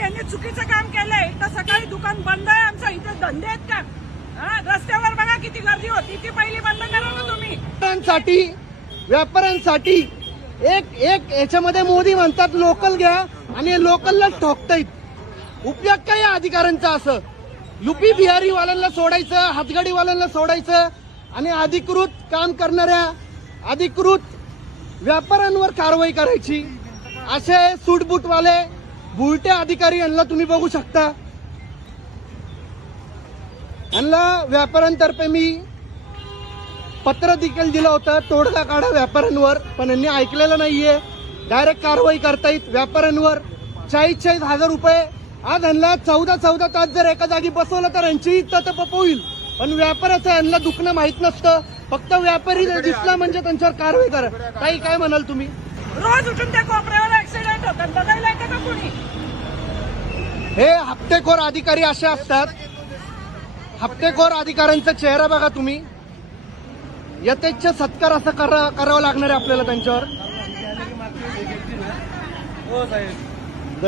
यांनी चुकीचं काम केलंय तर सकाळी दुकान बंद आहे आमचं, इथे धंदे आहेत का? रस्त्यावर बघा किती गर्दी होती, ती पहिली बंद करा ना तुम्ही. व्यापाऱ्यांसाठी एक याच्यामध्ये मोदी म्हणतात लोकल घ्या आणि लोकलला ठोकतायत. उपयोग काय या अधिकाऱ्यांचा? असं युपी बिहारी वाल्यांना सोडायचं, हातगाडीवाल्यांना सोडायचं आणि अधिकृत काम करणाऱ्या अधिकृत व्यापाऱ्यांवर कारवाई करायची. असे सूटबूटवाले बुलटे अधिकारी यांना तुम्ही बघू शकता. यांना व्यापाऱ्यांतर्फे मी पत्र देखील दिलं होतं, तोडगा काढा व्यापाऱ्यांवर, पण यांनी ऐकलेलं नाहीये. डायरेक्ट कारवाई करतायत व्यापाऱ्यांवर. 40,000 रुपये. आज यांना 14 तास जर एका जागी बसवलं तर यांची ततपप होईल, पण व्यापाऱ्याचं यांना दुखणं माहित नसतं. फक्त व्यापारी दिसला म्हणजे त्यांच्यावर कारवाई करा. ताई काय म्हणाल तुम्ही? रोज उठून त्या कोपऱ्यावर ऍक्सिडेंट होतात, बघायला येतं का कोणी? हे हप्तेखोर अधिकारी असे असतात. हप्तेखोर अधिकाऱ्यांचा चेहरा बघा तुम्ही. यथेच्छ सत्कार असं करावं लागणार आहे आपल्याला त्यांच्यावर. हो साहेब.